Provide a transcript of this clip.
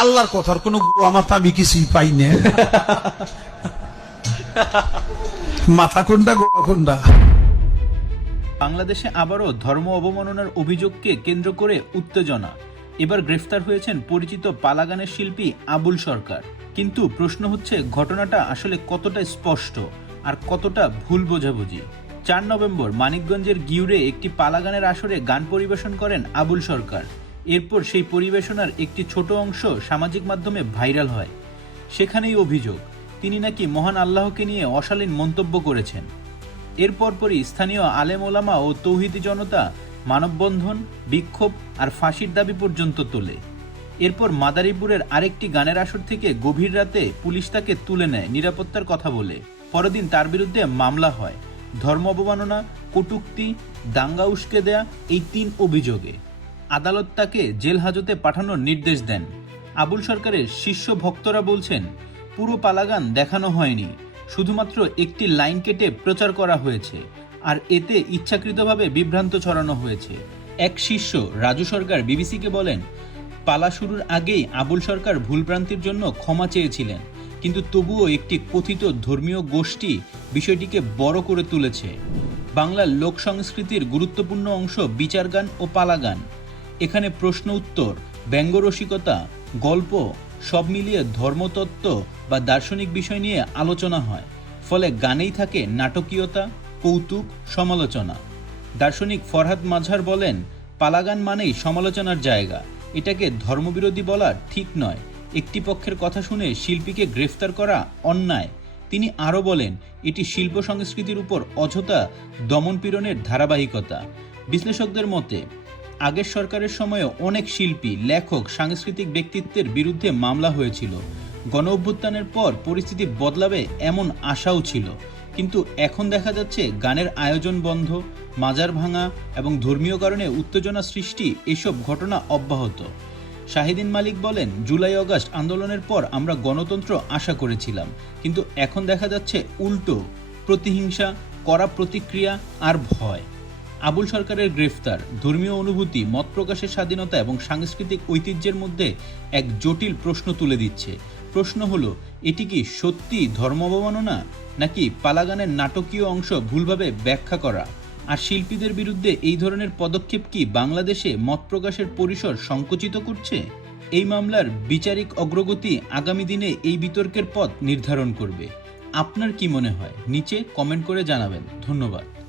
আল্লাহর কথার কোনো আমি কিছুই পাই না। মাথা কোনটা গোয়া কোনটা? বাংলাদেশে আবারও ধর্ম অবমাননার অভিযোগকে কেন্দ্র করে উত্তেজনা। এবার গ্রেফতার হয়েছেন পরিচিত পালাগানের শিল্পী আবুল সরকার। কিন্তু প্রশ্ন হচ্ছে, ঘটনাটা আসলে কতটা স্পষ্ট আর কতটা ভুল বোঝাবুঝি? চার নভেম্বর মানিকগঞ্জের গিউরে একটি পালাগানের আসরে গান পরিবেশন করেন আবুল সরকার। এরপর সেই পরিবেশনার একটি ছোট অংশ সামাজিক মাধ্যমে ভাইরাল হয়। সেখানেই অভিযোগ, তিনি নাকি মহান আল্লাহকে নিয়ে অশালীন মন্তব্য করেছেন। এর পরপরই স্থানীয় আলেম ওলামা ও তৌহিদি জনতা মানববন্ধন, বিক্ষোভ আর ফাঁসির দাবি পর্যন্ত তোলে। এরপর মাদারীপুরের আরেকটি গানের আসর থেকে গভীর রাতে পুলিশ তাকে তুলে নেয়, নিরাপত্তার কথা বলে। পরদিন তার বিরুদ্ধে মামলা হয়। ধর্ম অবমাননা, কটুক্তি, দাঙ্গা উস্কে দেয়া এই তিন অভিযোগে। আদালত তাকে জেল হাজতে পাঠানোর নির্দেশ দেন। আবুল সরকারের শিষ্য ভক্তরা বলছেন, পুরো পালাগান দেখানো হয়নি। শুধুমাত্র একটি লাইন কেটে প্রচার করা হয়েছে, আর এতে ইচ্ছাকৃতভাবে বিভ্রান্ত ছড়ানো হয়েছে। এক শিষ্য রাজু সরকার বিবিসিকে বলেন, পালা শুরুর আগেই আবুল সরকার ভুলভ্রান্তির জন্য ক্ষমা চেয়েছিলেন, কিন্তু তবুও একটি কথিত ধর্মীয় গোষ্ঠী বিষয়টিকে বড় করে তুলেছে। বাংলার লোক সংস্কৃতির গুরুত্বপূর্ণ অংশ বিচার গান ও পালা গান এখানে প্রশ্ন উত্তর ব্যঙ্গরসিকতা গল্প, সব মিলিয়ে ধর্মতত্ত্ব বা দার্শনিক বিষয় নিয়ে আলোচনা হয়। ফলে গানেই থাকে নাটকীয়তা, কৌতুক, সমালোচনা। দার্শনিক ফরহাদ মাঝার বলেন, পালাগান মানেই সমালোচনার জায়গা। এটাকে ধর্মবিরোধী বলা ঠিক নয়। একটি পক্ষের কথা শুনে শিল্পীকে গ্রেফতার করা অন্যায়। তিনি আরও বলেন, এটি শিল্প সংস্কৃতির উপর অযথা দমনপীড়নের ধারাবাহিকতা। বিশ্লেষকদের মতে আগের সরকারের সময়ে অনেক শিল্পী, লেখক, সাংস্কৃতিক ব্যক্তিত্বের বিরুদ্ধে মামলা হয়েছিল। গণ অভ্যুত্থানের পর পরিস্থিতি বদলাবে এমন আশাও ছিল। কিন্তু এখন দেখা যাচ্ছে গানের আয়োজন বন্ধ, মাজার ভাঙা এবং ধর্মীয় কারণে উত্তেজনা সৃষ্টি এসব ঘটনা অব্যাহত। শাহিদিন মালিক বলেন, জুলাই অগাস্ট আন্দোলনের পর আমরা গণতন্ত্র আশা করেছিলাম। কিন্তু এখন দেখা যাচ্ছে উল্টো, প্রতিহিংসা, কড়া প্রতিক্রিয়া আর ভয়। আবুল সরকারের গ্রেফতার, ধর্মীয় অনুভূতি, মত প্রকাশের স্বাধীনতা এবং সাংস্কৃতিক ঐতিহ্যের মধ্যে এক জটিল প্রশ্ন তুলে দিচ্ছে। প্রশ্ন হলো, এটি কি সত্যি ধর্ম অবমাননা নাকি পালাগানের নাটকীয় অংশ ভুলভাবে ব্যাখ্যা করা? আর শিল্পীদের বিরুদ্ধে এই ধরনের পদক্ষেপ কি বাংলাদেশে মত প্রকাশের পরিসর সংকুচিত করছে? এই মামলার বিচারিক অগ্রগতি আগামী দিনে এই বিতর্কের পথ নির্ধারণ করবে। আপনার কি মনে হয়? নিচে কমেন্ট করে জানাবেন। ধন্যবাদ।